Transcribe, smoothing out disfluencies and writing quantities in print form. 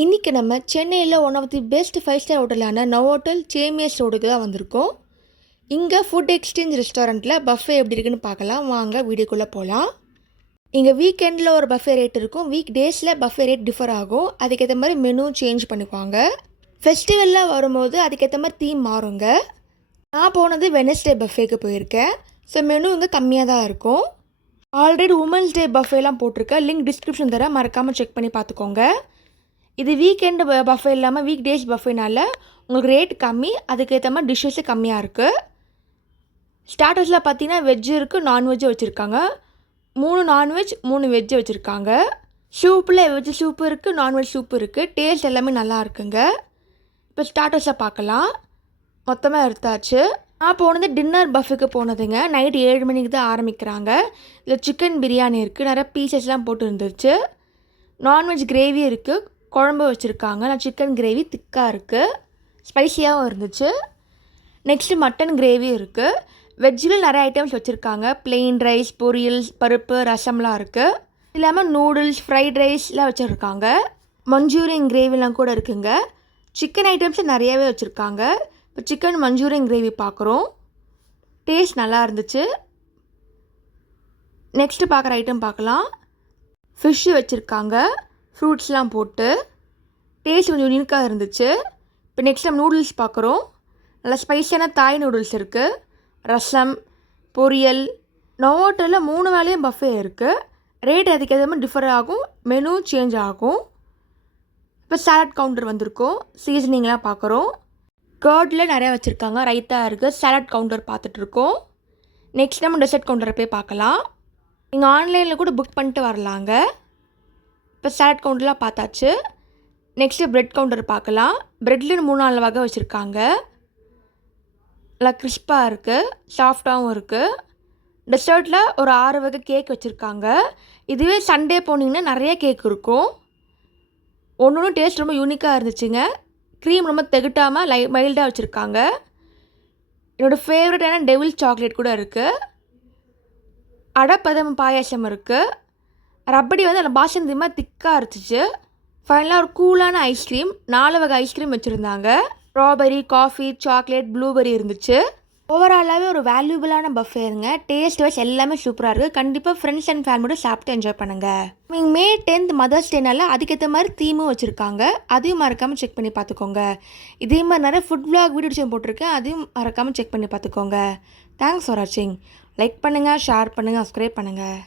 இன்றைக்கி நம்ம சென்னையில் ஒன் ஆஃப் தி பெஸ்ட் 5-ஸ்டார் ஹோட்டலான நவோட்டல் சேமியஸ் ரோடுக்கு தான் வந்திருக்கோம். இங்கே ஃபுட் எக்ஸ்சேஞ்ச் ரெஸ்டாரண்ட்டில் பஃபே எப்படி இருக்குன்னு பார்க்கலாம். வாங்க வீடியோக்குள்ளே போகலாம். இங்கே வீக்கெண்டில் ஒரு பஃபே ரேட் இருக்கும், வீக் டேஸில் பஃபே ரேட் டிஃபர் ஆகும். அதுக்கேற்ற மாதிரி மெனு சேஞ்ச் பண்ணிக்குவாங்க. ஃபெஸ்டிவலில் வரும்போது அதுக்கேற்ற மாதிரி தீம் மாறுங்க. நான் போனது வெனஸ்டே பஃபேக்கு போயிருக்கேன். ஸோ மெனு இங்கே கம்மியாக தான் இருக்கும். ஆல்ரெடி உமன்ஸ் டே பஃபேலாம் போட்டிருக்கேன், லிங்க் டிஸ்கிரிப்ஷன் தர, மறக்காமல் செக் பண்ணி பார்த்துக்கோங்க. இது வீக்கெண்டு பஃபே இல்லாமல் வீக் டேஸ் பஃபேனால உங்களுக்கு ரேட் கம்மி, அதுக்கேற்ற மாதிரி டிஷ்ஷஸு கம்மியாக இருக்குது. ஸ்டார்டர்ஸில் பார்த்தீங்கன்னா வெஜ்ஜு இருக்குது, நான்வெஜ்ஜு வச்சுருக்காங்க. 3 நான்வெஜ் 3 வெஜ்ஜு வச்சுருக்காங்க. சூப்பில் வெஜ்ஜு சூப்பு இருக்குது, நான்வெஜ் சூப்பு இருக்குது. டேஸ்ட் எல்லாமே நல்லா இருக்குங்க. இப்போ ஸ்டார்டர்ஸை பார்க்கலாம். மொத்தமாக எடுத்தாச்சு. நான் போனது டின்னர் பஃபேக்கு போனதுங்க. நைட்டு 7 மணிக்கு தான் ஆரம்பிக்கிறாங்க. இதில் சிக்கன் பிரியாணி இருக்குது, நிறைய பீசஸ்லாம் போட்டு இருந்துச்சு. நான்வெஜ் கிரேவி இருக்குது, குழம்பு வச்சுருக்காங்க. நான் சிக்கன் கிரேவி திக்காக இருக்குது, ஸ்பைஸியாகவும் இருந்துச்சு. நெக்ஸ்ட்டு மட்டன் கிரேவி இருக்குது. வெஜ்ஜில் நிறைய ஐட்டம்ஸ் வச்சுருக்காங்க. பிளெயின் ரைஸ், பொரியல், பருப்பு, ரசம்லாம் இருக்குது. இல்லாமல் நூடுல்ஸ், ஃப்ரைட் ரைஸ்லாம் வச்சுருக்காங்க. மஞ்சூரியன் கிரேவிலாம் கூட இருக்குங்க. சிக்கன் ஐட்டம்ஸ் நிறையாவே வச்சுருக்காங்க. இப்போ சிக்கன் மஞ்சூரியன் கிரேவி பார்க்குறோம். டேஸ்ட் நல்லா இருந்துச்சு. நெக்ஸ்ட்டு பார்க்குற ஐட்டம் பார்க்கலாம். ஃபிஷ்ஷு வச்சுருக்காங்க, ஃப்ரூட்ஸ்லாம் போட்டு. டேஸ்ட் கொஞ்சம் யூனிக்காக இருந்துச்சு. இப்போ நெக்ஸ்ட் நம்ம நூடுல்ஸ் பார்க்குறோம். நல்லா ஸ்பைஸியான தாய் நூடுல்ஸ் இருக்குது. ரசம், பொரியல். நவோட்டலில் 3 வேளையும் பஃபே இருக்குது. ரேட் அதுக்கு ஏற்ற மாதிரி டிஃபர் ஆகும், மெனு சேஞ்ச் ஆகும். இப்போ சாலட் கவுண்டர் வந்திருக்கோம், சீசனிங்லாம் பார்க்குறோம். கர்டில் நிறையா வச்சுருக்காங்க, ரைத்தா இருக்குது. சாலட் கவுண்டர் பார்த்துட்ருக்கோம். நெக்ஸ்ட் நம்ம டெசர்ட் கவுண்டரை போய் பார்க்கலாம். நீங்கள் ஆன்லைனில் கூட புக் பண்ணிட்டு வரலாங்க. இப்போ சாலட் கவுண்டர்லாம் பார்த்தாச்சு. நெக்ஸ்ட்டு ப்ரெட் கவுண்டர் பார்க்கலாம். ப்ரெட்டில் 3-4 வகை வச்சுருக்காங்க. நல்லா கிறிஸ்பாக இருக்குது, சாஃப்டாகவும் இருக்குது. டெசர்ட்டில் ஒரு 6 வகை கேக் வச்சுருக்காங்க. இதுவே சண்டே போனீங்கன்னா நிறைய கேக் இருக்கும். ஒன்று டேஸ்ட் ரொம்ப யூனிக்காக இருந்துச்சுங்க. க்ரீம் ரொம்ப தெகிட்டாமல் மைல்டாக வச்சுருக்காங்க. என்னோடய ஃபேவரட்டான டெவில் சாக்லேட் கூட இருக்குது. அடப்பதம் பாயாசம் இருக்குது. ரப்படி வந்து அந்த பாசந்தி மாதிரி திக்காக இருந்துச்சு. ஃபைனலாக ஒரு கூலான ஐஸ்கிரீம், 4 வகை ஐஸ்கிரீம் வச்சுருந்தாங்க. ஸ்ட்ராபெரி, காஃபி, சாக்லேட், ப்ளூபெரி இருந்துச்சு. ஓவராலாகவே ஒரு வேல்யூபிளான பஃபேங்க. டேஸ்ட் வைஸ் எல்லாமே சூப்பராக இருக்குது. கண்டிப்பாக ஃப்ரெண்ட்ஸ் அண்ட் ஃபேமிலியோட சாப்பிட்டு என்ஜாய் பண்ணுங்கள். நீங்கள் May 10th மதர்ஸ் டேனால அதுக்கேற்ற மாதிரி தீமும் வச்சுருக்காங்க. அதையும் மறக்காமல் செக் பண்ணி பார்த்துக்கோங்க. இதே மாதிரி நிறைய ஃபுட் vlog வீடியோஸ் போட்டிருக்கேன், அதையும் மறக்காமல் செக் பண்ணி பார்த்துக்கோங்க. தேங்க்ஸ் ஃபார் வாட்சிங். லைக் பண்ணுங்கள், ஷேர் பண்ணுங்கள், சப்ஸ்கிரைப் பண்ணுங்கள்.